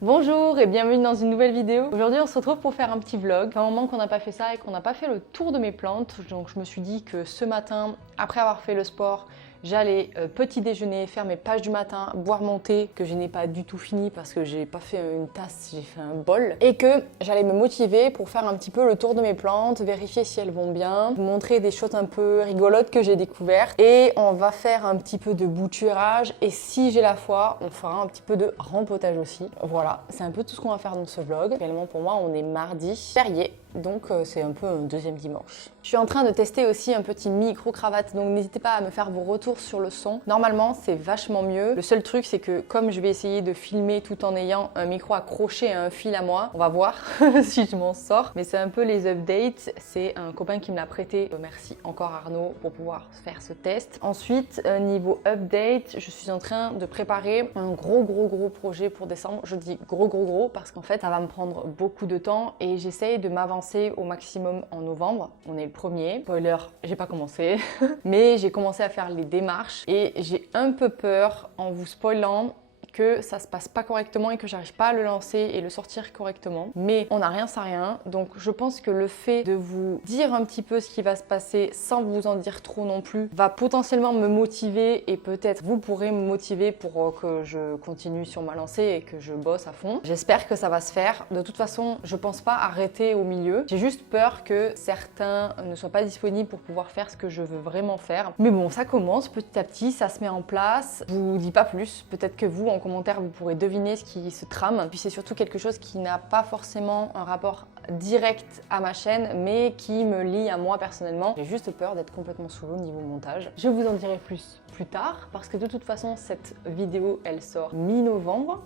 Bonjour et bienvenue dans une nouvelle vidéo. Aujourd'hui on se retrouve pour faire un petit vlog. Ça fait un moment qu'on n'a pas fait ça et qu'on n'a pas fait le tour de mes plantes. Donc je me suis dit que ce matin, après avoir fait le sport, j'allais petit déjeuner, faire mes pages du matin, boire mon thé que je n'ai pas du tout fini parce que j'ai pas fait une tasse, j'ai fait un bol. Et que j'allais me motiver pour faire un petit peu le tour de mes plantes, vérifier si elles vont bien, vous montrer des choses un peu rigolotes que j'ai découvertes. Et on va faire un petit peu de bouturage et si j'ai la foi, on fera un petit peu de rempotage aussi. Voilà, c'est un peu tout ce qu'on va faire dans ce vlog. Réellement pour moi, on est mardi, férié. Donc c'est un peu un deuxième dimanche. Je suis en train de tester aussi un petit micro-cravate, donc n'hésitez pas à me faire vos retours sur le son. Normalement, c'est vachement mieux. Le seul truc, c'est que comme je vais essayer de filmer tout en ayant un micro accroché à un fil à moi, on va voir si je m'en sors. Mais c'est un peu les updates. C'est un copain qui me l'a prêté. Merci encore Arnaud pour pouvoir faire ce test. Ensuite, niveau update, je suis en train de préparer un gros projet pour décembre. Je dis gros parce qu'en fait, ça va me prendre beaucoup de temps et j'essaye de m'avancer au maximum en novembre. On est le 1er. Spoiler, j'ai pas commencé. Mais j'ai commencé à faire les démarches et j'ai un peu peur en vous spoilant que ça se passe pas correctement et que j'arrive pas à le lancer et le sortir correctement. Mais on n'a rien sans rien. Donc je pense que le fait de vous dire un petit peu ce qui va se passer sans vous en dire trop non plus va potentiellement me motiver et peut-être vous pourrez me motiver pour que je continue sur ma lancée et que je bosse à fond. J'espère que ça va se faire. De toute façon, je pense pas arrêter au milieu. J'ai juste peur que certains ne soient pas disponibles pour pouvoir faire ce que je veux vraiment faire. Mais bon, ça commence petit à petit, ça se met en place. Je vous dis pas plus. Peut-être que vous, en commentaire, vous pourrez deviner ce qui se trame. Puis c'est surtout quelque chose qui n'a pas forcément un rapport direct à ma chaîne, mais qui me lie à moi personnellement. J'ai juste peur d'être complètement sous l'eau niveau montage. Je vous en dirai plus tard, parce que de toute façon, cette vidéo, elle sort mi-novembre.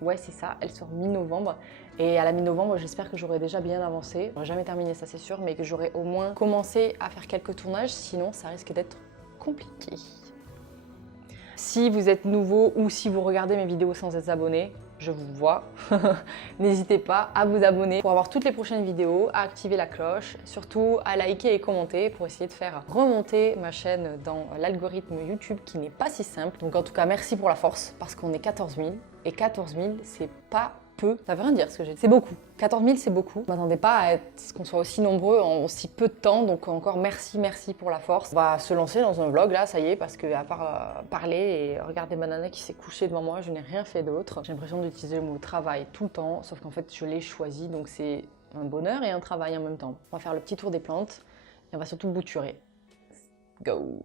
Ouais, c'est ça, elle sort mi-novembre. Et à la mi-novembre, j'espère que j'aurai déjà bien avancé. J'aurai jamais terminé, ça c'est sûr, mais que j'aurai au moins commencé à faire quelques tournages, sinon ça risque d'être compliqué. Si vous êtes nouveau ou si vous regardez mes vidéos sans être abonné, je vous vois. N'hésitez pas à vous abonner pour avoir toutes les prochaines vidéos, à activer la cloche, surtout à liker et commenter pour essayer de faire remonter ma chaîne dans l'algorithme YouTube qui n'est pas si simple. Donc en tout cas, merci pour la force parce qu'on est 14 000 et 14 000, c'est pas peu. Ça veut rien dire ce que j'ai dit. C'est beaucoup. 14 000, c'est beaucoup. Je m'attendais pas à ce qu'on soit aussi nombreux en aussi peu de temps. Donc encore merci pour la force. On va se lancer dans un vlog là, ça y est, parce que à part parler et regarder ma nana qui s'est couchée devant moi, je n'ai rien fait d'autre. J'ai l'impression d'utiliser le mot travail tout le temps, sauf qu'en fait je l'ai choisi, donc c'est un bonheur et un travail en même temps. On va faire le petit tour des plantes et on va surtout bouturer. Go!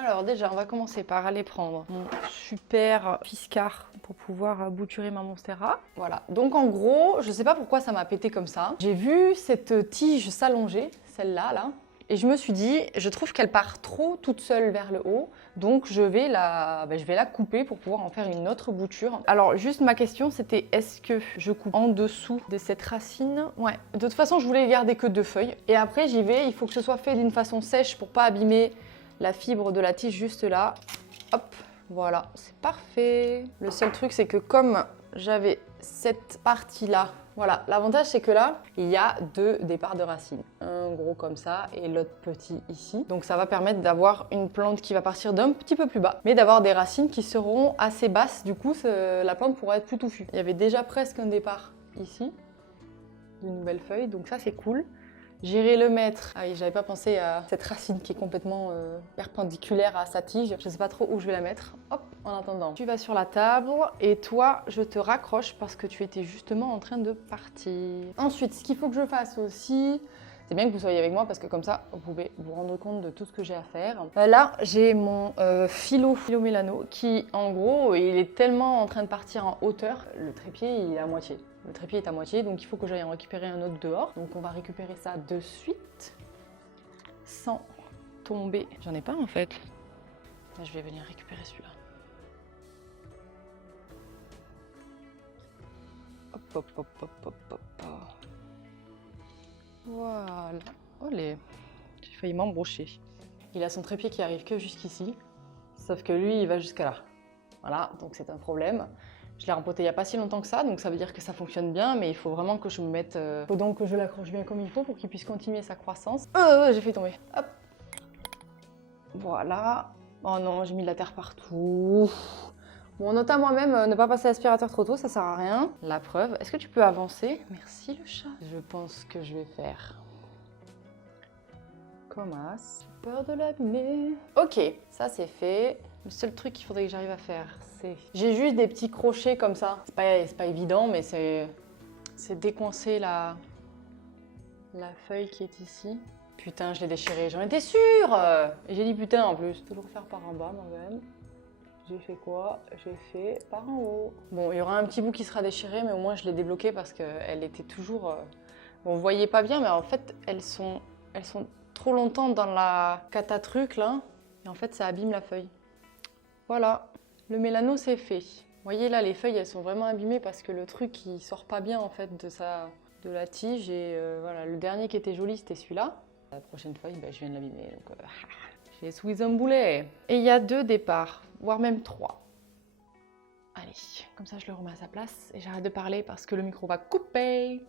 Alors déjà, on va commencer par aller prendre mon super piscard pour pouvoir bouturer ma monstera. Voilà, donc en gros, je sais pas pourquoi ça m'a pété comme ça. J'ai vu cette tige s'allonger, celle-là, là, et je me suis dit, je trouve qu'elle part trop toute seule vers le haut, donc je vais la couper pour pouvoir en faire une autre bouture. Alors juste ma question, c'était est-ce que je coupe en dessous de cette racine? Ouais, de toute façon, je voulais garder que 2 feuilles. Et après, j'y vais, il faut que ce soit fait d'une façon sèche pour pas abîmer la fibre de la tige juste là. Hop, voilà, c'est parfait. Le seul truc, c'est que comme j'avais cette partie-là, voilà, l'avantage c'est que là, il y a 2 départs de racines. Un gros comme ça et l'autre petit ici. Donc ça va permettre d'avoir une plante qui va partir d'un petit peu plus bas, mais d'avoir des racines qui seront assez basses. Du coup, la plante pourra être plus touffue. Il y avait déjà presque un départ ici, de nouvelles feuilles, donc ça c'est cool. J'irai le mettre. Ah oui, j'avais pas pensé à cette racine qui est complètement perpendiculaire à sa tige. Je sais pas trop où je vais la mettre. Hop, en attendant. Tu vas sur la table et toi, je te raccroche parce que tu étais justement en train de partir. Ensuite, ce qu'il faut que je fasse aussi, c'est bien que vous soyez avec moi parce que comme ça, vous pouvez vous rendre compte de tout ce que j'ai à faire. Là, j'ai mon Philo Mélano qui, en gros, il est tellement en train de partir en hauteur. Le trépied, il est à moitié. Le trépied est à moitié, donc il faut que j'aille en récupérer un autre dehors. Donc on va récupérer ça de suite, sans tomber. J'en ai pas en fait. Là, je vais venir récupérer celui-là. Hop. Voilà. Olé. J'ai failli m'embrocher. Il a son trépied qui arrive que jusqu'ici, sauf que lui, il va jusqu'à là. Voilà, donc c'est un problème. Je l'ai rempoté il n'y a pas si longtemps que ça, donc ça veut dire que ça fonctionne bien, mais il faut vraiment que je me mette... faut donc que je l'accroche bien comme il faut pour qu'il puisse continuer sa croissance. J'ai fait tomber. Hop. Voilà. Oh non, j'ai mis de la terre partout. Bon, note à moi-même, ne pas passer l'aspirateur trop tôt, ça sert à rien. La preuve, est-ce que tu peux avancer? Merci le chat. Je pense que je vais faire comme as. J'ai peur de l'abîmer. Ok, ça c'est fait. Le seul truc qu'il faudrait que j'arrive à faire, c'est... J'ai juste des petits crochets comme ça. C'est pas évident, mais c'est décoincer la feuille qui est ici. Putain, je l'ai déchiré, j'en étais sûre. Et j'ai dit putain en plus. Toujours faire par en bas moi-même. J'ai fait quoi? J'ai fait par en haut. Bon, il y aura un petit bout qui sera déchiré, mais au moins je l'ai débloqué parce qu'elle était toujours... Bon, vous voyez pas bien, mais en fait, elles sont trop longtemps dans la catatruc là. Et en fait, ça abîme la feuille. Voilà, le mélano c'est fait. Vous voyez là, les feuilles, elles sont vraiment abîmées parce que le truc, il sort pas bien en fait de la tige. Et voilà, le dernier qui était joli, c'était celui-là. La prochaine feuille, ben, je viens de l'abîmer. Donc, j'ai sous un boulet. Et il y a 2 départs, voire même 3. Allez, comme ça je le remets à sa place et j'arrête de parler parce que le micro va couper.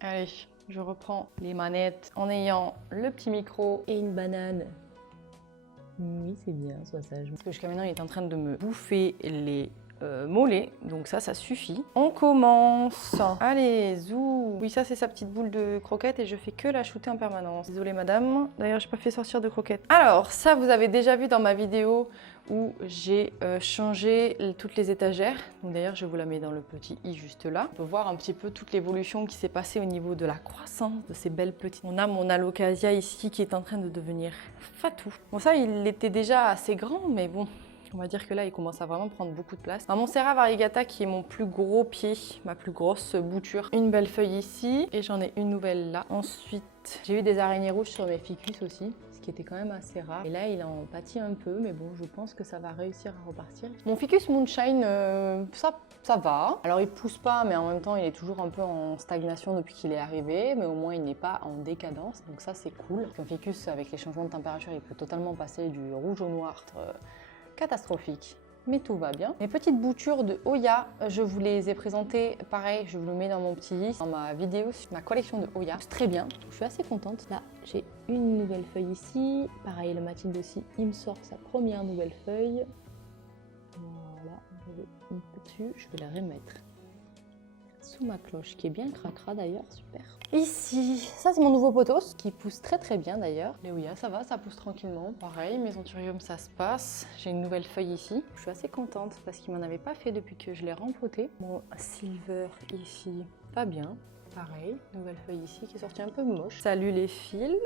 Allez, je reprends les manettes en ayant le petit micro et une banane. Oui, c'est bien, sois sage. Parce que jusqu'à maintenant, il est en train de me bouffer les mollets, donc ça suffit. On commence. Allez, zou. Oui, ça c'est sa petite boule de croquette et je fais que la shooter en permanence. Désolée madame, d'ailleurs j'ai pas fait sortir de croquette. Alors, ça vous avez déjà vu dans ma vidéo où j'ai changé toutes les étagères. Donc d'ailleurs, je vous la mets dans le petit i juste là. On peut voir un petit peu toute l'évolution qui s'est passée au niveau de la croissance de ces belles petites. On a mon alocasia ici qui est en train de devenir fatou. Bon, ça, il était déjà assez grand, mais bon, on va dire que là, il commence à vraiment prendre beaucoup de place. Un Monstera variegata qui est mon plus gros pied, ma plus grosse bouture. Une belle feuille ici et j'en ai une nouvelle là. Ensuite, j'ai eu des araignées rouges sur mes ficus aussi, qui était quand même assez rare. Et là, il en pâtit un peu, mais bon, je pense que ça va réussir à repartir. Mon ficus Moonshine, ça va. Alors, il pousse pas, mais en même temps, il est toujours un peu en stagnation depuis qu'il est arrivé, mais au moins, il n'est pas en décadence, donc ça, c'est cool. Un ficus, avec les changements de température, il peut totalement passer du rouge au noir, catastrophique. Mais tout va bien. Mes petites boutures de Oya, je vous les ai présentées, pareil, je vous le mets dans mon petit list, dans ma vidéo sur ma collection de Oya. C'est très bien, je suis assez contente. Là, j'ai une nouvelle feuille ici. Pareil, le Mathilde aussi, il me sort sa première nouvelle feuille. Voilà, j'avais une dessus, je vais la remettre sous ma cloche, qui est bien cracra d'ailleurs, super. Ici, ça c'est mon nouveau potos, qui pousse très très bien d'ailleurs. Les Oya, ça va, ça pousse tranquillement. Pareil, mes anthuriums, ça se passe. J'ai une nouvelle feuille ici. Je suis assez contente parce qu'il m'en avait pas fait depuis que je l'ai rempoté. Mon silver ici, pas bien. Pareil, nouvelle feuille ici qui est sortie un peu moche. Salut les fils.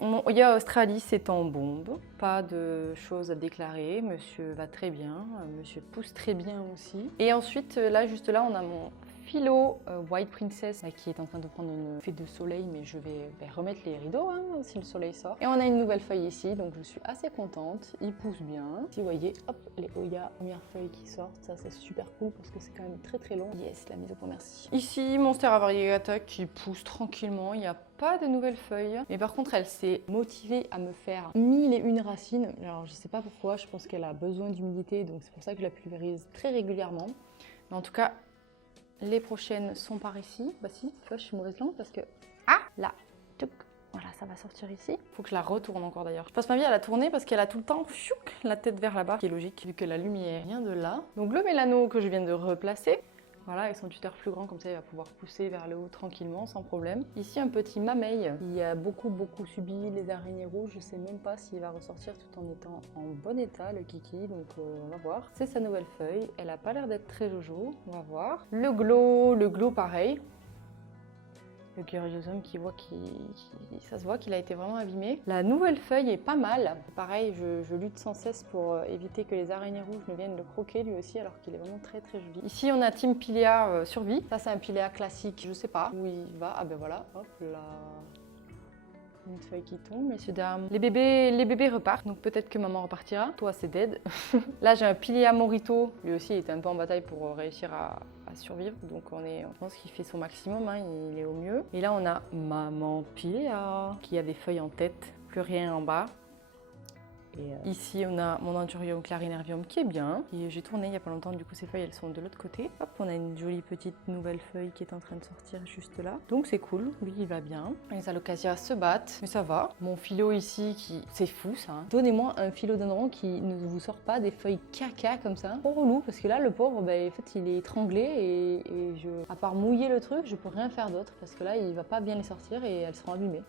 Mon Oya Australie, c'est en bombe. Pas de choses à déclarer. Monsieur va très bien. Monsieur pousse très bien aussi. Et ensuite, là, juste là, on a mon Philo White Princess qui est en train de prendre une fée de soleil, mais je vais remettre les rideaux hein, si le soleil sort. Et on a une nouvelle feuille ici, donc je suis assez contente. Il pousse bien. Si vous voyez, hop, les Oya, première feuille qui sortent, ça c'est super cool parce que c'est quand même très très long. Yes, la mise au point, merci. Ici, Monstera variegata qui pousse tranquillement, il n'y a pas de nouvelles feuilles. Mais par contre, elle s'est motivée à me faire 1001 racines. Alors je sais pas pourquoi, je pense qu'elle a besoin d'humidité, donc c'est pour ça que je la pulvérise très régulièrement. Mais en tout cas, les prochaines sont par ici. Bah si, tu vois, je suis mauvaise langue parce que... Ah là, tuc. Voilà, ça va sortir ici. Faut que je la retourne encore d'ailleurs. Je passe ma vie à la tourner parce qu'elle a tout le temps chouc, la tête vers là-bas, qui est logique vu que la lumière vient de là. Donc le mélano que je viens de replacer. Voilà, avec son tuteur plus grand, comme ça il va pouvoir pousser vers le haut tranquillement, sans problème. Ici, un petit mameille qui a beaucoup subi les araignées rouges. Je sais même pas s'il va ressortir tout en étant en bon état, le kiki, donc on va voir. C'est sa nouvelle feuille, elle a pas l'air d'être très jojo, on va voir. Le glow pareil. Le curiosum ça se voit qu'il a été vraiment abîmé. La nouvelle feuille est pas mal. Pareil, je lutte sans cesse pour éviter que les araignées rouges ne viennent le croquer lui aussi, alors qu'il est vraiment très joli. Ici, on a Team Pilea survie. Ça, c'est un Pilea classique, je sais pas où il va. Ah ben voilà, hop là. Une feuille qui tombe, messieurs dames. Les bébés repartent, donc peut-être que maman repartira. Toi, c'est dead. Là, j'ai un Pilea Morito. Lui aussi, il était un peu en bataille pour réussir à survivre. Donc, je pense qu'il fait son maximum. Hein, il est au mieux. Et là, on a maman Pilea qui a des feuilles en tête, plus rien en bas. Et ici, on a mon Anthurium clarinervium qui est bien. Et j'ai tourné il n'y a pas longtemps, du coup ces feuilles elles sont de l'autre côté. Hop, on a une jolie petite nouvelle feuille qui est en train de sortir juste là. Donc c'est cool, lui il va bien. Les alocasias se battent, mais ça va. Mon philo ici, c'est fou ça. Hein. Donnez-moi un philodendron qui ne vous sort pas des feuilles caca comme ça. Trop relou, parce que là le pauvre, en fait il est étranglé et à part mouiller le truc, je peux rien faire d'autre parce que là il va pas bien les sortir et elles seront abîmées.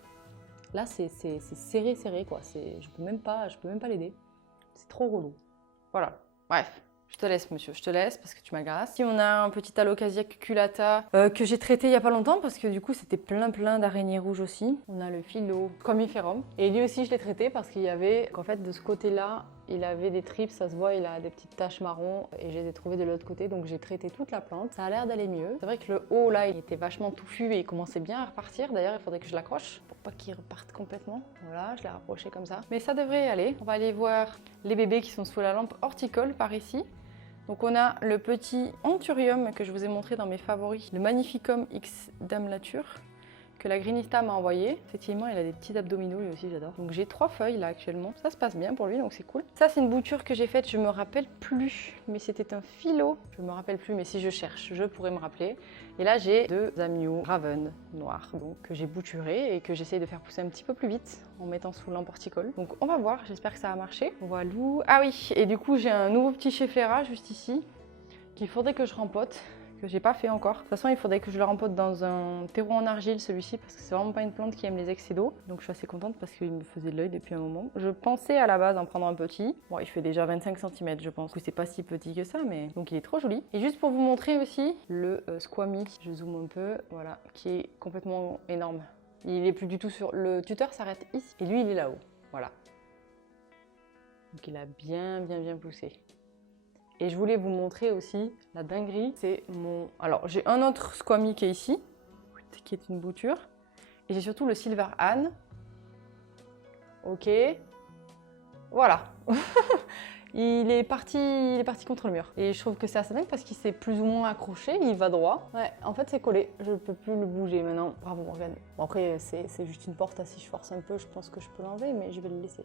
Là c'est serré quoi, je peux même pas l'aider. C'est trop relou. Voilà, bref. Je te laisse, monsieur, je te laisse parce que tu m'agaces. Ici, on a un petit Alocasia cucullata que j'ai traité il n'y a pas longtemps parce que du coup, c'était plein d'araignées rouges aussi. On a le philo comiferum. Et lui aussi, je l'ai traité parce qu'il y avait, qu'en fait, de ce côté-là, il avait des tripes, ça se voit, il a des petites taches marron et je les ai trouvées de l'autre côté, donc j'ai traité toute la plante. Ça a l'air d'aller mieux. C'est vrai que le haut, là, il était vachement touffu et il commençait bien à repartir. D'ailleurs, il faudrait que je l'accroche pour pas qu'il reparte complètement. Voilà, je l'ai rapproché comme ça. Mais ça devrait y aller. On va aller voir les bébés qui sont sous la lampe horticole par ici. Donc on a le petit Anthurium que je vous ai montré dans mes favoris, le Magnificum X Damlature, que la Greenista m'a envoyé. Effectivement, il a des petits abdominaux, lui aussi, j'adore. Donc j'ai 3 feuilles là actuellement. Ça se passe bien pour lui, donc c'est cool. Ça, c'est une bouture que j'ai faite, je me rappelle plus, mais c'était un philo. Je me rappelle plus, mais si je cherche, je pourrais me rappeler. Et là, j'ai 2 Amio Raven noirs, donc que j'ai bouturé et que j'essaye de faire pousser un petit peu plus vite en mettant sous lampe horticole. Donc on va voir, j'espère que ça va marcher. Voilà. Ah oui, et du coup, j'ai un nouveau petit Schefflera juste ici qu'il faudrait que je rempote, que j'ai pas fait encore. De toute façon, il faudrait que je le rempote dans un terreau en argile, celui-ci, parce que c'est vraiment pas une plante qui aime les excès d'eau. Donc je suis assez contente parce qu'il me faisait de l'œil depuis un moment. Je pensais à la base en prendre un petit. Bon, il fait déjà 25 cm, je pense. C'est pas si petit que ça, mais donc il est trop joli. Et juste pour vous montrer aussi le Squammy, je zoome un peu, voilà, qui est complètement énorme. Il est plus du tout sur... Le tuteur s'arrête ici, et lui, il est là-haut. Voilà. Donc il a bien poussé. Et je voulais vous montrer aussi la dinguerie, c'est mon... Alors, j'ai un autre Squammy qui est ici, qui est une bouture. Et j'ai surtout le Silver Anne. Ok. Voilà. il est parti contre le mur. Et je trouve que c'est assez dingue parce qu'il s'est plus ou moins accroché, il va droit. Ouais, en fait, c'est collé. Je peux plus le bouger maintenant. Bravo, Morgane. Bon, après, c'est juste une porte. Si je force un peu, je pense que je peux l'enlever, mais je vais le laisser.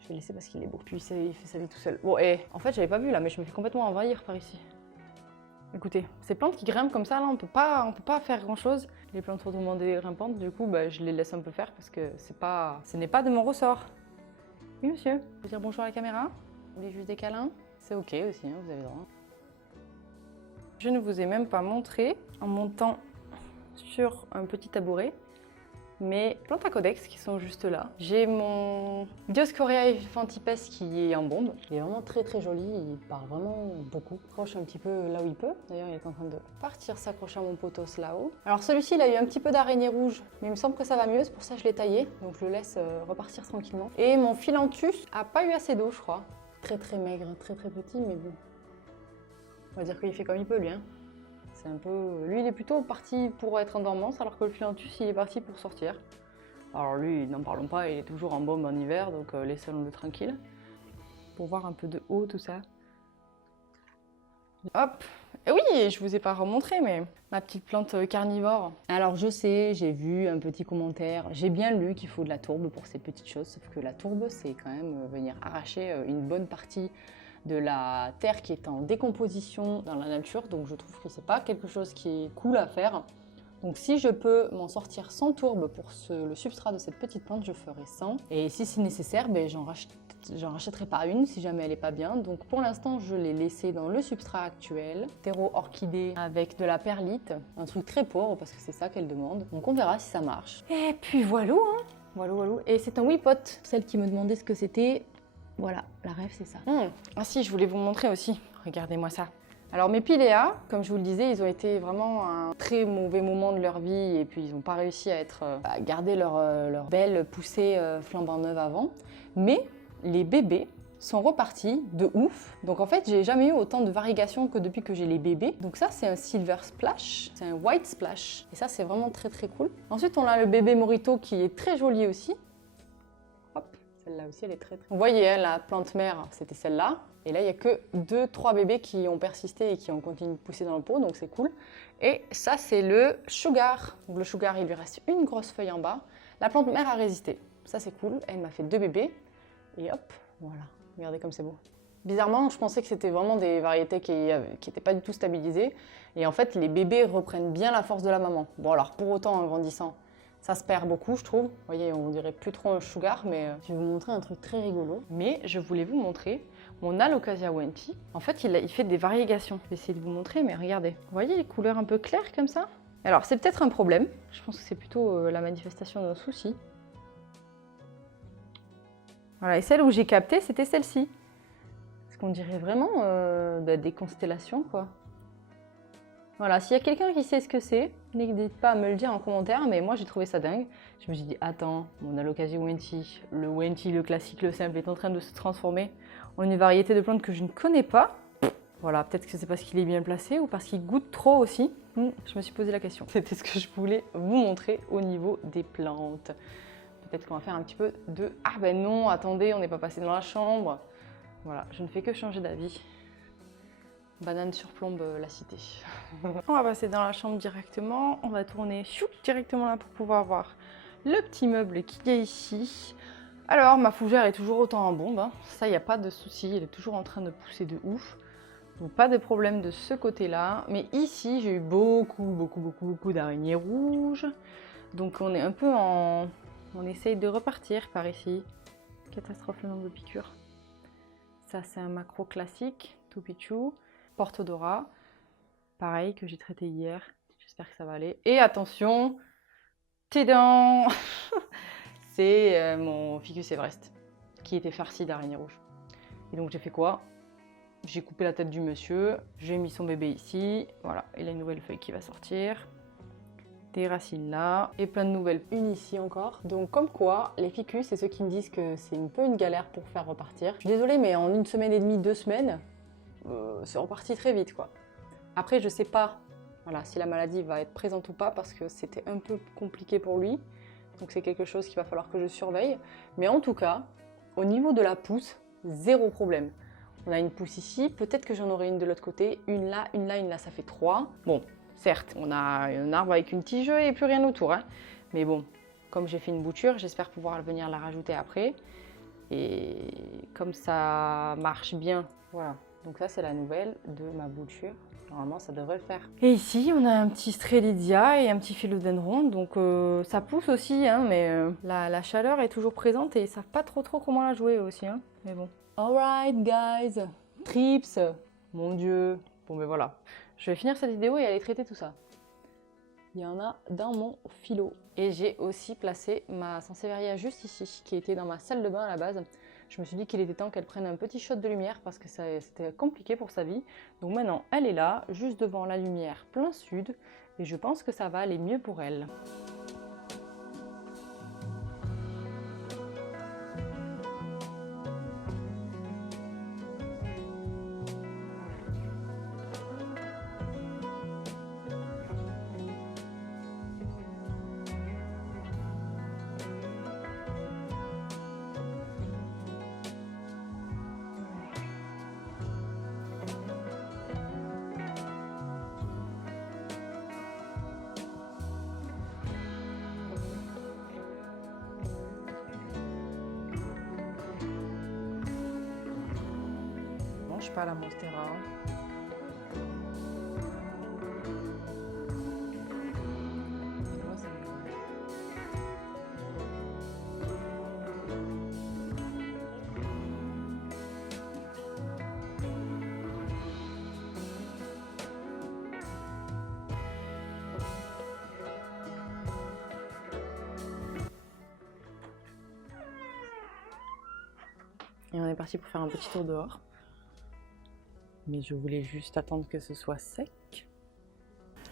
Je vais le laisser parce qu'il est beau. Puis il fait sa vie tout seul. Bon, et en fait, j'avais pas vu là, mais je me fais complètement envahir par ici. Écoutez, ces plantes qui grimpent comme ça, là, on peut pas faire grand chose. Les plantes sont demandées grimpantes, du coup, je les laisse un peu faire parce que ce n'est pas de mon ressort. Oui, monsieur. Vous dire bonjour à la caméra? Vous voulez juste des câlins? C'est ok aussi, hein, vous avez le droit. Je ne vous ai même pas montré en montant sur un petit tabouret mes plantes à codex qui sont juste là. J'ai mon Dioscorea elephantippes qui est en bombe. Il est vraiment très joli, il parle vraiment beaucoup. Il accroche un petit peu là où il peut. D'ailleurs, il est en train de partir s'accrocher à mon potos là-haut. Alors celui-ci, il a eu un petit peu d'araignée rouge, mais il me semble que ça va mieux, c'est pour ça que je l'ai taillé. Donc je le laisse repartir tranquillement. Et mon Philanthus a pas eu assez d'eau, je crois. Très maigre, très petit, mais bon. On va dire qu'il fait comme il peut, lui. Hein. C'est un peu... Lui, il est plutôt parti pour être en dormance, alors que le Philanthus, il est parti pour sortir. Alors lui, n'en parlons pas, il est toujours en bombe en hiver, donc laissons-le tranquille. Pour voir un peu de haut, tout ça. Hop! Et oui, je vous ai pas remontré, mais ma petite plante carnivore. Alors je sais, j'ai vu un petit commentaire, j'ai bien lu qu'il faut de la tourbe pour ces petites choses, sauf que la tourbe, c'est quand même venir arracher une bonne partie de la terre qui est en décomposition dans la nature, donc je trouve que c'est pas quelque chose qui est cool à faire. Donc si je peux m'en sortir sans tourbe pour le substrat de cette petite plante, je ferai sans. Et si c'est nécessaire, j'en rachèterai pas une si jamais elle est pas bien. Donc pour l'instant, je l'ai laissé dans le substrat actuel, terreau orchidée avec de la perlite, un truc très pauvre parce que c'est ça qu'elle demande. Donc on verra si ça marche. Et puis voilà, hein. Voilà. Et c'est un Wipot, celle qui me demandait ce que c'était. Voilà, la rêve c'est ça. Ah si, je voulais vous montrer aussi. Regardez-moi ça. Alors mes Pilea, comme je vous le disais, ils ont été vraiment à un très mauvais moment de leur vie et puis ils n'ont pas réussi à garder leur belle poussée flambant neuve avant. Mais les bébés sont repartis de ouf. Donc en fait, j'ai jamais eu autant de variegation que depuis que j'ai les bébés. Donc ça, c'est un Silver Splash, c'est un White Splash. Et ça, c'est vraiment très cool. Ensuite, on a le bébé Morito qui est très joli aussi. Celle-là aussi, elle est très... Vous voyez, hein, la plante mère, c'était celle-là. Et là, il n'y a que 2-3 bébés qui ont persisté et qui ont continué de pousser dans le pot, donc c'est cool. Et ça, c'est le Sugar. Donc le Sugar, il lui reste une grosse feuille en bas. La plante mère a résisté. Ça, c'est cool. Elle m'a fait 2 bébés. Et hop, Voilà, regardez comme c'est beau. Bizarrement, je pensais que c'était vraiment des variétés qui n'étaient pas du tout stabilisées. Et en fait, les bébés reprennent bien la force de la maman. Bon alors, pour autant, en grandissant, ça se perd beaucoup, je trouve. Vous voyez, on dirait plus trop un sugar, mais je vais vous montrer un truc très rigolo. Mais je voulais vous montrer mon Alocasia Wenti. En fait, il fait des variégations. Je vais essayer de vous montrer, mais regardez. Vous voyez les couleurs un peu claires comme ça? Alors, c'est peut-être un problème. Je pense que c'est plutôt la manifestation d'un souci. Voilà, et celle où j'ai capté, c'était celle-ci. Parce qu'on dirait vraiment des constellations, quoi. Voilà, s'il y a quelqu'un qui sait ce que c'est, n'hésite pas à me le dire en commentaire, mais moi j'ai trouvé ça dingue. Je me suis dit, attends, mon Alocasia Wenti, le classique, le simple, est en train de se transformer en une variété de plantes que je ne connais pas. Voilà, peut-être que c'est parce qu'il est bien placé ou parce qu'il goûte trop aussi. Je me suis posé la question. C'était ce que je voulais vous montrer au niveau des plantes. Peut-être qu'on va faire un petit peu de... Ah ben non, attendez, on n'est pas passé dans la chambre. Voilà, je ne fais que changer d'avis. Banane surplombe la cité. On va passer dans la chambre directement. On va tourner directement là pour pouvoir voir le petit meuble qu'il y a ici. Alors, ma fougère est toujours autant en bombe. Hein. Ça, il n'y a pas de souci. Elle est toujours en train de pousser de ouf. Donc, pas de problème de ce côté-là. Mais ici, j'ai eu beaucoup d'araignées rouges. Donc, on est un peu en... On essaye de repartir par ici. Catastrophe, le nombre de piqûres. Ça, c'est un macro classique, tout pichou. Portodora, pareil, que j'ai traité hier. J'espère que ça va aller. Et attention, tédans. C'est mon Ficus Everest, qui était farci d'araignées rouges. Et donc, j'ai fait quoi? J'ai coupé la tête du monsieur, j'ai mis son bébé ici. Voilà, il a une nouvelle feuille qui va sortir. Des racines là, et plein de nouvelles unes ici encore. Donc comme quoi, les ficus, c'est ceux qui me disent que c'est un peu une galère pour faire repartir. Je suis désolée, mais en 1 semaine et demie, 2 semaines, c'est reparti très vite, quoi. Après, je sais pas voilà, si la maladie va être présente ou pas, parce que c'était un peu compliqué pour lui. Donc c'est quelque chose qu'il va falloir que je surveille. Mais en tout cas, au niveau de la pousse, zéro problème. On a une pousse ici, peut-être que j'en aurai une de l'autre côté, une là, ça fait 3. Bon. Certes, on a un arbre avec une tige et plus rien autour. Hein. Mais bon, comme j'ai fait une bouture, j'espère pouvoir venir la rajouter après. Et comme ça marche bien, voilà. Donc ça, c'est la nouvelle de ma bouture. Normalement, ça devrait le faire. Et ici, on a un petit Strelitzia et un petit Philodendron. Donc ça pousse aussi, hein, mais la chaleur est toujours présente et ils savent pas trop comment la jouer aussi. Hein. Mais bon. Alright, guys. Trips. Mon Dieu. Bon, ben voilà. Je vais finir cette vidéo et aller traiter tout ça. Il y en a dans mon philo. Et j'ai aussi placé ma Sansevieria juste ici, qui était dans ma salle de bain à la base. Je me suis dit qu'il était temps qu'elle prenne un petit shot de lumière parce que c'était compliqué pour sa vie. Donc maintenant, elle est là, juste devant la lumière plein sud. Et je pense que ça va aller mieux pour elle. Pas la Monstera. Et on est parti pour faire un petit tour dehors. Mais je voulais juste attendre que ce soit sec.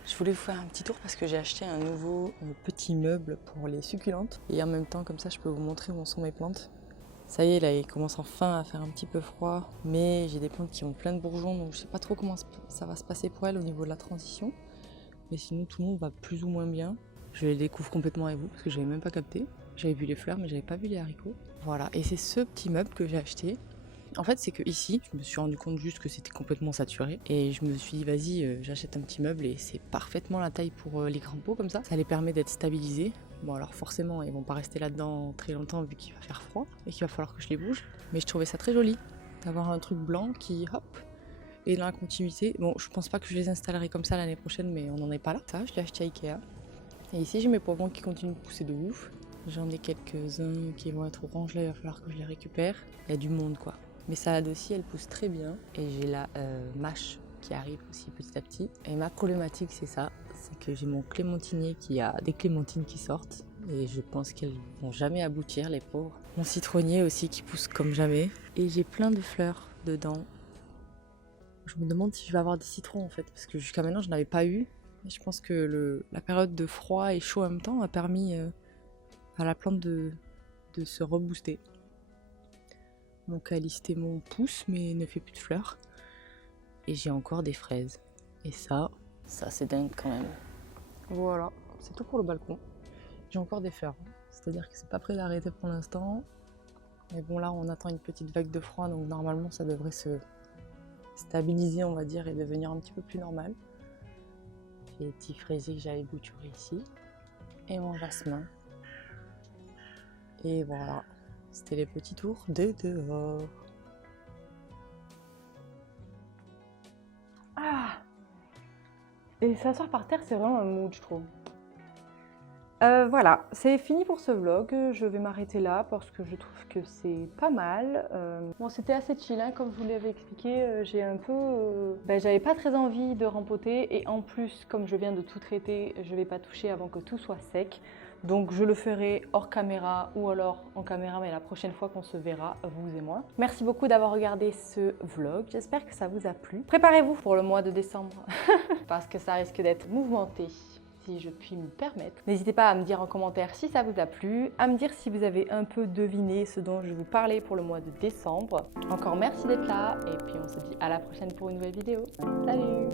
Je voulais vous faire un petit tour parce que j'ai acheté un nouveau petit meuble pour les succulentes. Et en même temps, comme ça, je peux vous montrer où sont mes plantes. Ça y est, là, il commence enfin à faire un petit peu froid. Mais j'ai des plantes qui ont plein de bourgeons, donc je sais pas trop comment ça va se passer pour elles au niveau de la transition. Mais sinon, tout le monde va plus ou moins bien. Je les découvre complètement avec vous parce que je n'avais même pas capté. J'avais vu les fleurs, mais j'avais pas vu les haricots. Voilà, et c'est ce petit meuble que j'ai acheté. En fait, c'est que ici, je me suis rendu compte juste que c'était complètement saturé. Et je me suis dit, vas-y, j'achète un petit meuble et c'est parfaitement la taille pour les grands pots comme ça. Ça les permet d'être stabilisés. Bon alors forcément ils vont pas rester là-dedans très longtemps vu qu'il va faire froid et qu'il va falloir que je les bouge. Mais je trouvais ça très joli d'avoir un truc blanc qui hop est dans la continuité. Bon je pense pas que je les installerai comme ça l'année prochaine mais on n'en est pas là. Ça je l'ai acheté à Ikea. Et ici j'ai mes poivrons qui continuent de pousser de ouf. J'en ai quelques-uns qui vont être orange là, il va falloir que je les récupère. Il y a du monde quoi. Mes salades aussi elles poussent très bien. Et j'ai la mâche qui arrive aussi petit à petit. Et ma problématique c'est ça, c'est que j'ai mon clémentinier qui a des clémentines qui sortent. Et je pense qu'elles vont jamais aboutir les pauvres. Mon citronnier aussi qui pousse comme jamais. Et j'ai plein de fleurs dedans. Je me demande si je vais avoir des citrons en fait, parce que jusqu'à maintenant je n'avais pas eu. Et je pense que la période de froid et chaud en même temps a permis à la plante de se rebooster. Mon calystémon pousse mais ne fait plus de fleurs. Et j'ai encore des fraises. Et ça c'est dingue quand même. Voilà, c'est tout pour le balcon. J'ai encore des fleurs, c'est-à-dire que c'est pas prêt d'arrêter pour l'instant. Mais bon là on attend une petite vague de froid donc normalement ça devrait se stabiliser on va dire et devenir un petit peu plus normal. J'ai les petits fraisiers que j'avais bouturés ici. Et mon jasmin. Et voilà, c'était les petits tours de dehors. Ah! Et s'asseoir par terre, c'est vraiment un mood, je trouve. Voilà, c'est fini pour ce vlog. Je vais m'arrêter là parce que je trouve que c'est pas mal. Bon, c'était assez chill, hein, comme je vous l'avais expliqué. J'ai un peu... j'avais pas très envie de rempoter. Et en plus, comme je viens de tout traiter, je vais pas toucher avant que tout soit sec. Donc je le ferai hors caméra ou alors en caméra, mais la prochaine fois qu'on se verra, vous et moi. Merci beaucoup d'avoir regardé ce vlog. J'espère que ça vous a plu. Préparez-vous pour le mois de décembre parce que ça risque d'être mouvementé. Si je puis me permettre. N'hésitez pas à me dire en commentaire si ça vous a plu, à me dire si vous avez un peu deviné ce dont je vais vous parlais pour le mois de décembre. Encore merci d'être là et puis on se dit à la prochaine pour une nouvelle vidéo. Salut!